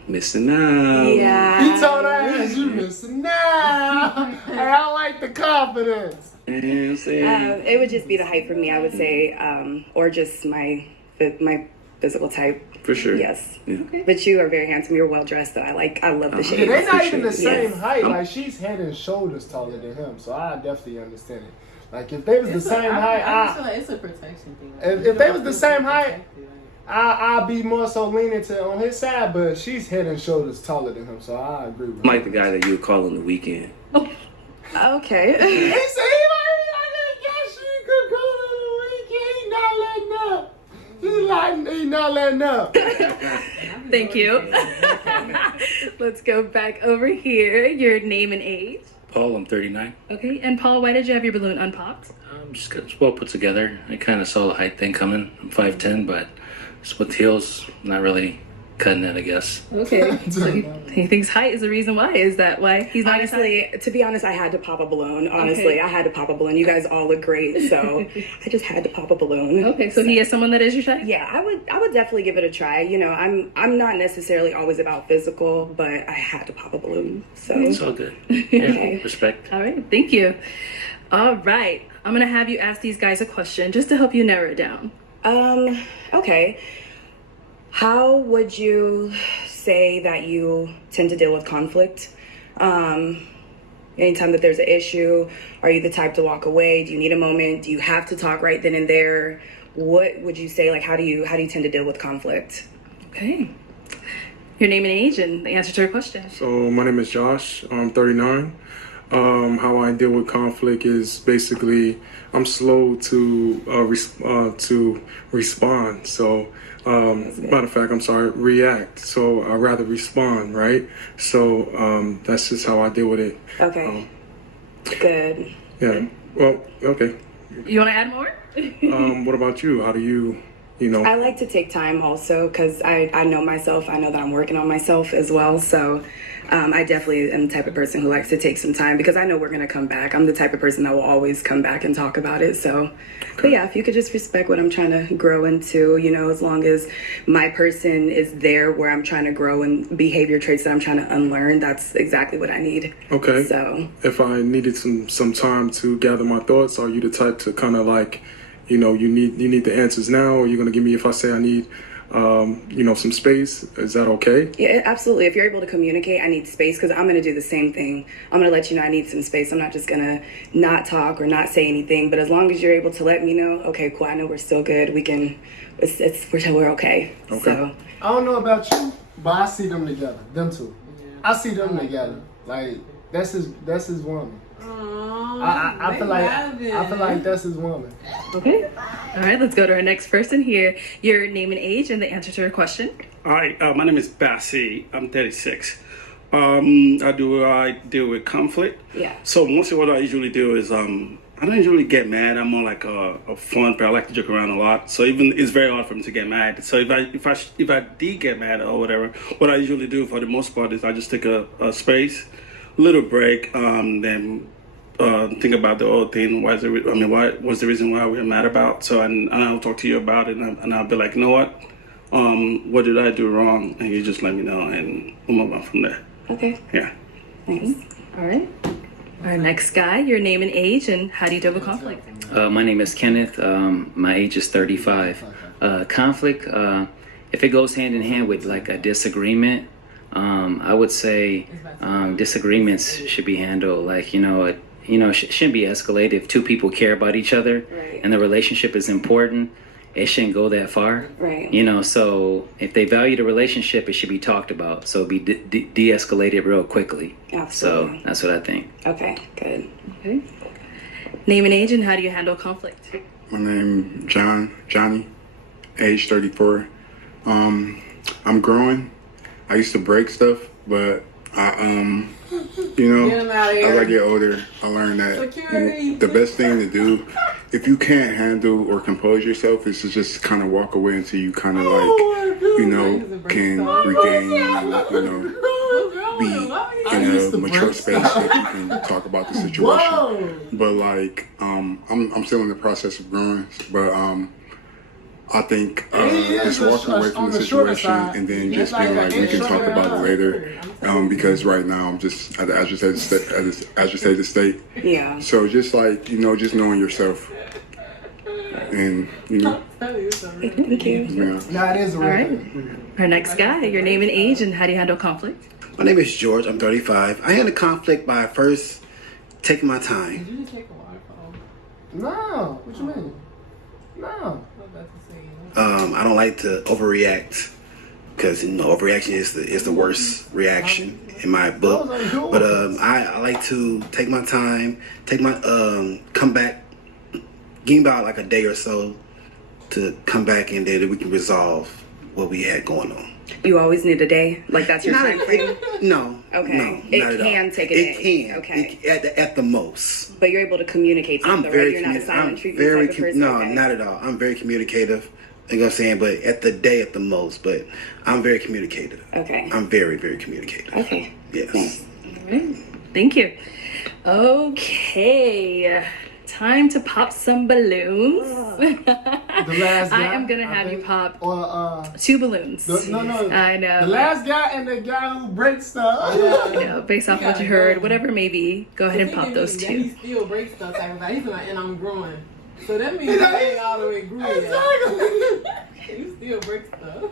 Missing out. Yeah. He told her ass, you missing out. Hey, I like the confidence. It would just be the height for me, I would say, or just my physical type. For sure. Yes. Yeah. Okay. But you are very handsome. You're well dressed, though. I love the shape. Yeah, they're not even the same height. Like, she's head and shoulders taller than him, so I definitely understand it. Like, if they was the same height, I feel like it's a protection thing. If they was the same height, I'll be more so leaning on his side, but she's head and shoulders taller than him, so I agree with I'm like the guy that you would call on the weekend. Okay. He said I guess you could go on the weekend. He not letting up. He not letting up. Thank you. Let's go back over here. Your name and age. Paul, I'm 39. Okay, and Paul, why did you have your balloon unpopped? Just it's well put together. I kind of saw the height thing coming. I'm 5'10", but just with heels, not really cutting it, I guess. Okay. So he thinks height is the reason why. Is that why he's not Honestly, to be honest, I had to pop a balloon. Honestly, I had to pop a balloon. You guys all look great, so I just had to pop a balloon. Okay, so he is someone that is your type? Yeah, I would definitely give it a try. You know, I'm not necessarily always about physical, but I had to pop a balloon. So It's all good. Yeah, respect. All right, thank you. All right, I'm gonna have you ask these guys a question just to help you narrow it down. Okay. How would you say that you tend to deal with conflict? Anytime that there's an issue, are you the type to walk away? Do you need a moment? Do you have to talk right then and there? What would you say, like, how do you tend to deal with conflict? Okay. Your name and age and the answer to your question. So my name is Josh. I'm 39. How I deal with conflict is basically I'm slow to respond. So matter of fact, react. So I rather respond, right? So that's just how I deal with it. Okay. Good. Yeah. Well, okay. You want to add more? What about you? How do you I like to take time also because I know myself. I know that I'm working on myself as well. So I definitely am the type of person who likes to take some time because I know we're going to come back. I'm the type of person that will always come back and talk about it. So, but yeah, if you could just respect what I'm trying to grow into, you know, as long as my person is there where I'm trying to grow and behavior traits that I'm trying to unlearn, that's exactly what I need. Okay. So if I needed some time to gather my thoughts, are you the type to kind of like you need the answers now, or you're gonna give me if I say I need some space? Is that okay? Yeah, absolutely. If you're able to communicate, I need space, because I'm going to do the same thing. I'm going to let you know I need some space. I'm not just going to not talk or not say anything. But as long as you're able to let me know, okay, cool, I know we're still good. We're okay. So I don't know about you, but I see them together. Them two. I see them together. Like that's his woman. I feel like that's his woman. Okay. All right, let's go to our next person here. Your name and age and the answer to your question. All right, my name is Bassi. I'm 36. I deal with conflict. Yeah. So mostly what I usually do is I don't usually get mad. I'm more like a fun, but I like to joke around a lot. So even it's very hard for me to get mad. So if I did get mad or whatever, what I usually do for the most part is I just take a space, a little break, then think about the whole thing. What was the reason why we were mad about? So and I'll talk to you about it, and I'll be like, you know what did I do wrong? And you just let me know, and we'll move on from there. Okay. Yeah. Thanks. All right. Our next guy, your name and age, and how do you deal with conflict? My name is Kenneth. My age is 35. Conflict, if it goes hand in hand with like a disagreement, I would say disagreements should be handled like, shouldn't be escalated. If two people care about each other and the relationship is important, it shouldn't go that far. Right. So if they value the relationship, it should be talked about. So be de-escalated real quickly. Absolutely. So that's what I think. Okay, good. Okay. Name and age, and how do you handle conflict? My name Johnny, age 34. I'm growing. I used to break stuff, but as I get older, I learned that the best thing to do, if you can't handle or compose yourself, is to just kind of walk away until you kind of can regain, be in a mature space that you can talk about the situation. But I'm still in the process of growing, but I think just walking away from the situation and then just being like, we can talk about it later, because right now I'm just at the agitated state. Yeah. So just just knowing yourself, and Thank you. Yeah. Nah, it is a All right. Our next guy, your name and age, and how do you handle conflict? My name is George. I'm 35. I handle conflict by first taking my time. Did you take a while? No. What you mean? No. I don't like to overreact, because overreaction is the worst reaction in my book. But I like to take my time, come back, give me about like a day or so to come back, and then we can resolve what we had going on. You always need a day? Like that's your time frame? No. Okay. No, It not at all. can take a day. It can. Okay. At the most. But you're able to communicate something, right? You're not a silent treatment type of person? No, Okay. not at all. I'm very communicative. You know what I'm saying? But at the day at the most. But I'm very communicative. Okay. I'm very, very communicative. Okay. Yes. All right. Thank you. Okay. Time to pop some balloons. The last guy, I am going to have you pop or 2 balloons. no. I know. The last guy and the guy who breaks stuff. I know, based off what you heard, whatever it may be, go ahead and pop those 2. He still breaks stuff type of thing. He's like, and I'm growing. So that means he ain't all the way grew yet. You still break stuff.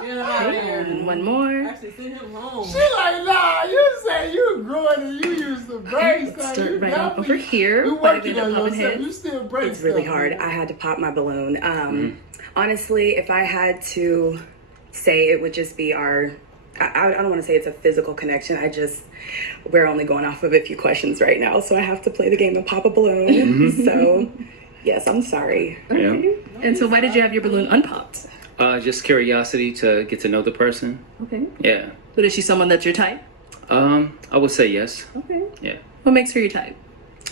Get him out of here. And one more. Actually, send him home. She like, nah, you say you growing and you used to break stuff. Start You right on definitely- over here. You Why do working we end on up popping yourself. heads? You still break It's really stuff. hard. I had to pop my balloon. Honestly, if I had to say, it would just be I don't want to say it's a physical connection. We're only going off of a few questions right now, so I have to play the game and pop a balloon. So, yes, I'm sorry. Yeah. And so why did you have your balloon unpopped? Just curiosity to get to know the person. Okay. Yeah. But is she someone that's your type? I would say yes. Okay. Yeah. What makes her your type?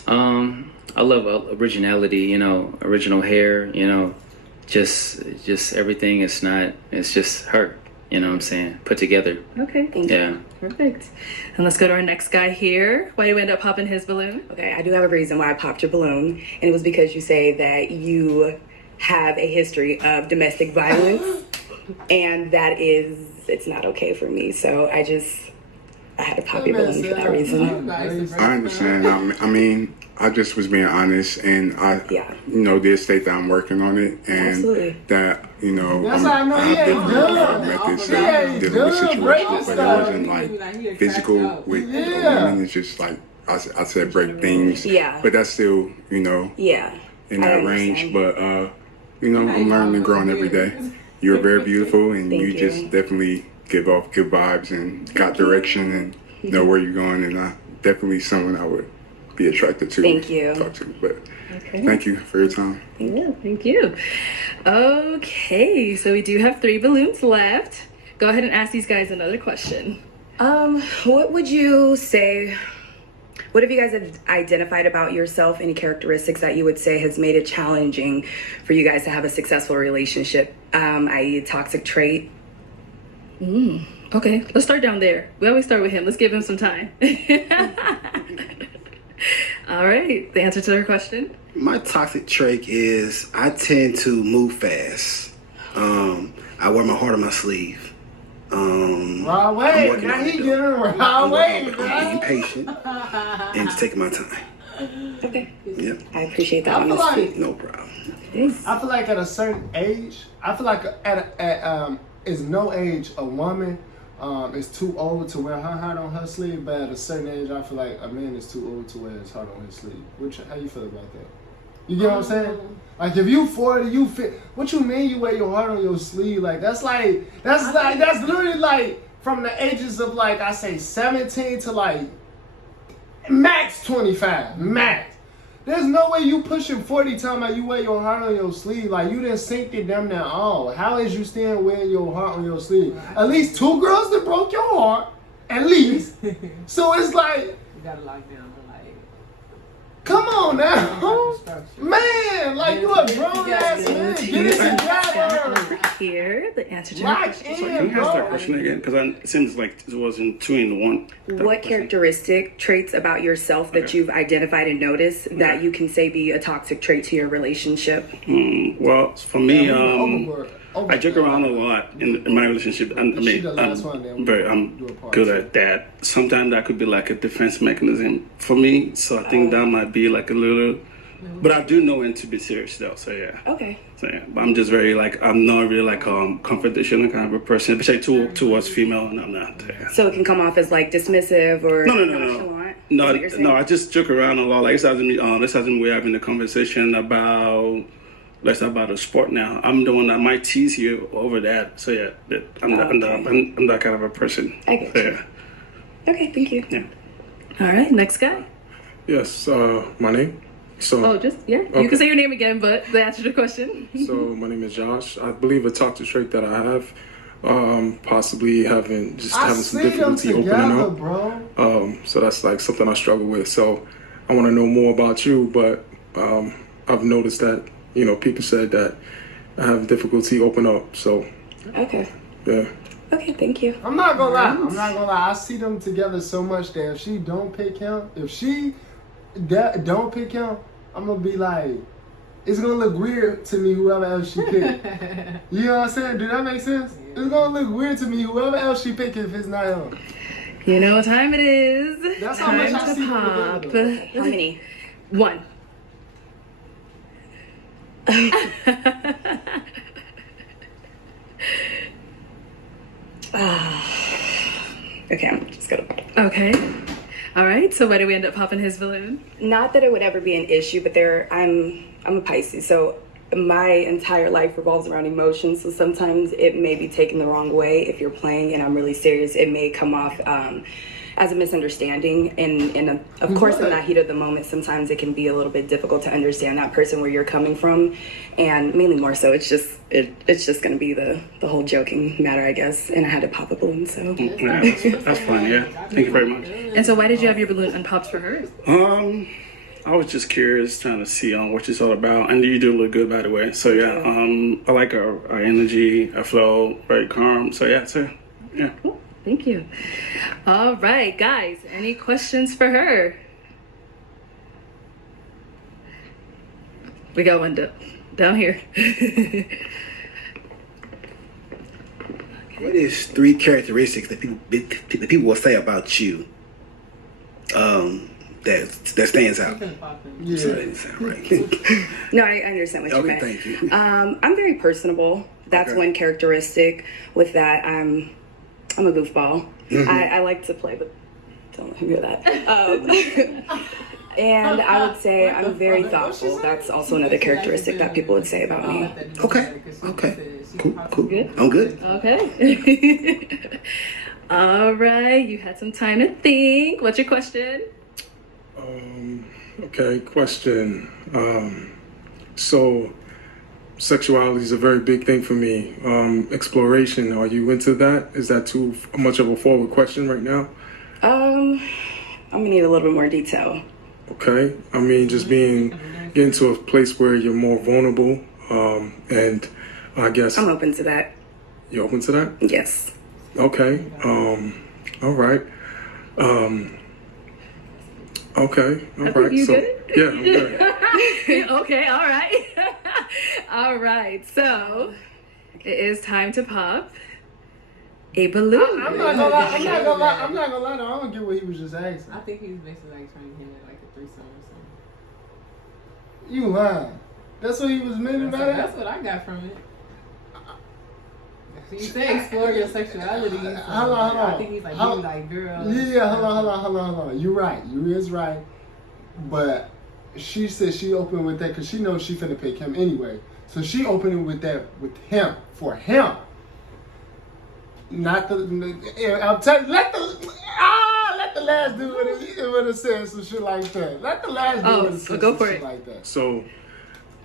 I love originality, original hair, just everything. It's just her, you know what I'm saying? Put together. Okay. Yeah. Perfect. And let's go to our next guy here. Why do you end up popping his balloon? Okay, I do have a reason why I popped your balloon, and it was because you say that you have a history of domestic violence, and it's not okay for me. So I had to pop your balloon for that reason. I understand. I mean, I just was being honest, and I, did state that I'm working on it, and Absolutely. that, That's how I know he ain't done. methods He ain't dealing with done. Break situations, this but it stuff. wasn't like physical with women. It's just like I said, break things. Yeah. But that's still, Yeah. in I that understand. range. But I'm learning and growing every day. You're very beautiful, and Thank you you. just definitely give off good vibes and got direction and know where you're going. And definitely someone I would be attracted to. Thank you. Talk to. But Okay. thank you for your time. Yeah, thank you. Okay, so we do have 3 balloons left. Go ahead and ask these guys another question. What would you say? What have you guys identified about yourself? Any characteristics that you would say has made it challenging for you guys to have a successful relationship? I.e., a toxic trait. Okay, let's start down there. We always start with him. Let's give him some time. All right, the answer to her question. My toxic trait is I tend to move fast. I wear my heart on my sleeve. Wrong way. Now he getting wrong way, I'm man. being patient and just taking my time. Okay. Yeah. I appreciate that I feel honesty. like No problem. I feel like at a certain age, I feel like at is no age a woman is too old to wear her heart on her sleeve, but at a certain age, I feel like a man is too old to wear his heart on his sleeve. How you feel about that? You get what I'm saying? Like if you 40, you fit. What you mean you wear your heart on your sleeve? Like that's literally like from the ages of like I say 17 to like max 25, max. There's no way you pushing 40 talking about you wear your heart on your sleeve. Like you didn't sink it them now all. How is you still wearing your heart on your sleeve? At least 2 girls that broke your heart. At least. So it's like You gotta lock down the light. come on now. Man, like you a grown ass man. Get it together. Here, the answer to her Lock question. Can in, you ask that bro. question again? Because it seems like it wasn't 2 in 1. What characteristic traits about yourself that you've identified and noticed that you can say be a toxic trait to your relationship? Well, for me, Overboard. I joke around a lot in my relationship, and I She mean, the last one, then I'm do a part. good at that. Sometimes that could be like a defense mechanism for me, so I think that might be like a little. But I do know when to be serious though, so yeah. Okay. So yeah, but I'm just very like I'm not really like confrontational kind of a person, especially towards female, and I'm not. Yeah. So it can come off as like dismissive or No. nonchalant? Is that what you're saying? No, I just joke around a lot. Like let's have we're having a conversation about a sport now. I'm the one that might tease you over that. So yeah, I'm that kind of a person. I get So, you. yeah. Okay, thank you. Yeah. All right, next guy. Yes, my name. So, Oh, just you Okay. can say your name again, but the answer to the question. so my name is Josh. I believe a toxic trait that I have, possibly having some see them difficulty opening together, up. bro. So that's like something I struggle with. So I want to know more about you, but I've noticed that people said that I have difficulty open up. So Okay. yeah. Okay, thank you. I'm not gonna lie. I see them together so much that if she don't pick him, don't pick him, I'm gonna be like, it's gonna look weird to me whoever else she pick. You know what I'm saying? Do that make sense? It's gonna look weird to me whoever else she pick if it's not him. You know what time it is. That's how time much I to see them pop. together. How many? 1. Okay, I'm just gonna. Okay. All right. So why did we end up popping his balloon? Not that it would ever be an issue, but I'm a Pisces, so my entire life revolves around emotions. So sometimes it may be taken the wrong way if you're playing and I'm really serious. It may come off as a misunderstanding, and of course in that heat of the moment, sometimes it can be a little bit difficult to understand that person where you're coming from, and mainly more so it's just going to be the whole joking matter, I guess. And I had to pop a balloon, so Yeah, that's fine. Yeah, thank you very much. And so why did you have your balloon unpopped for her? I was just curious, trying to see what she's all about, and you do look good, by the way. So yeah, I like her energy, her flow, very calm. So yeah, yeah. Cool. Thank you. All right, guys, any questions for her? We got one down here. What is 3 characteristics that people will say about you? that stands out. Yeah. So that didn't sound right. No, I understand what you Okay, meant. thank you. I'm very personable. That's Okay. one characteristic. With that, I'm a goofball. I like to play, but don't hear that. And I would say I'm very thoughtful. That's also another characteristic that people would say about me. Okay. Cool. I'm good. Okay. All right. You had some time to think. What's your question? Okay, question. So, sexuality is a very big thing for me. Exploration, are you into that? Is that too much of a forward question right now? I'm gonna need a little bit more detail. Okay, I mean, just getting to a place where you're more vulnerable, and I guess I'm open to that. You're open to that? Yes. Okay. All right. Okay. All right. You So, good? yeah, I'm good. Okay. All right. All right. So it is time to pop a balloon. I'm not gonna lie. I'm not gonna lie. Though. I don't get what he was just asking. I think he was basically like trying to hit it like a threesome or something. You lying. That's what he was meaning by that? That's what I got from it. So you say explore your sexuality. So Hold on. I think he's like, you like girls. Yeah, hold on. You're right. You is right. But she said she opened with that because she knows she finna pick him anyway. So she opened with that with him, for him. Not the, I'm telling you, let the last dude would have said some shit like that. Let the last dude would have said go some for shit it. like that. So,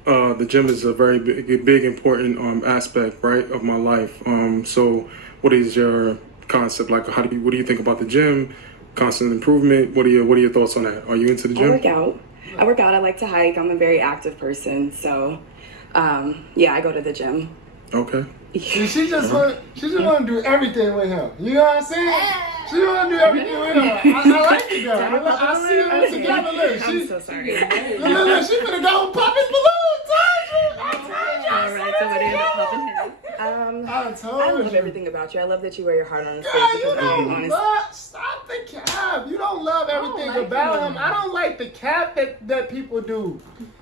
the gym is a very big important aspect, right, of my life. So, what is your concept? Like, what do you think about the gym? Constant improvement. What are your thoughts on that? Are you into the gym? I work out. I like to hike. I'm a very active person, so yeah, I go to the gym. Okay. See, she just want to do everything with him. You know what I'm saying? She want to do everything with him. I like it though. I see them together. Look, I'm so sorry. Look, she finna go pop his balloon. I told you. All right. So what are you popping his? I love everything about you. I love that you wear your heart on the Girl, sleeve. you don't love. Stop the cap. You don't love everything about him. I don't like the cap that people do.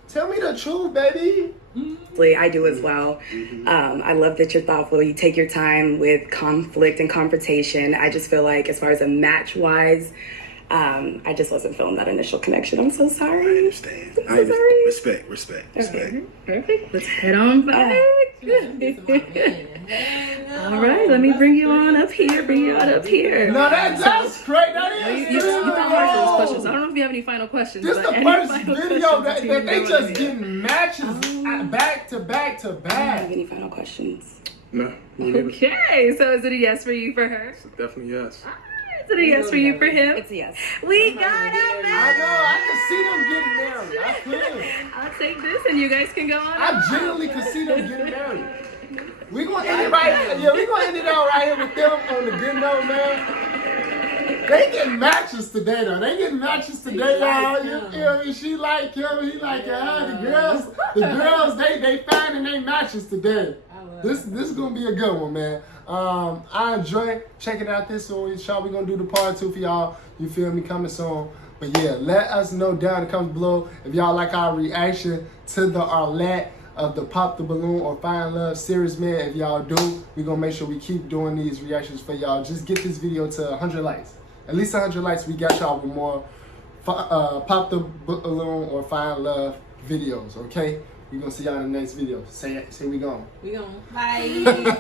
Tell me the truth, baby. I do as well. I love that you're thoughtful. You take your time with conflict and confrontation. I just feel like as far as a match wise, I just wasn't feeling that initial connection. I'm so sorry. I understand. Respect. Perfect. Let's head on back. All right. Let me bring you on up here. No, that's great. That is You got hard for those questions. I don't know if you have any final questions. This but the any first final video that questions they between just you getting matches back to back to Do you have back. any final questions? No. Okay. So is it a yes for you for her? Definitely yes. Is it a yes for you for him? It's a yes. We got it. I know. I can see them getting married. I could. I'll take this and you guys can go on. I genuinely could see them getting married. We gonna end it right. Yeah, we gonna end it out right here with them on the good note, man. They getting matches today, though. They getting matches today, y'all. You feel me? She like him. He like her. The girls, they finding their matches today. This is gonna be a good one, man. I enjoy checking out this one. Y'all, we gonna do the part 2 for y'all. You feel me? Coming soon. But yeah, let us know down in the comments below if y'all like our reaction to the Arlette of the Pop the Balloon or Find Love series, man. If y'all do, we gonna make sure we keep doing these reactions for y'all. Just get this video to 100 likes. At least 100 likes, we got y'all with more Pop the Balloon or Find Love videos, okay? We gonna see y'all in the next video. Say we gone. We gone. Bye.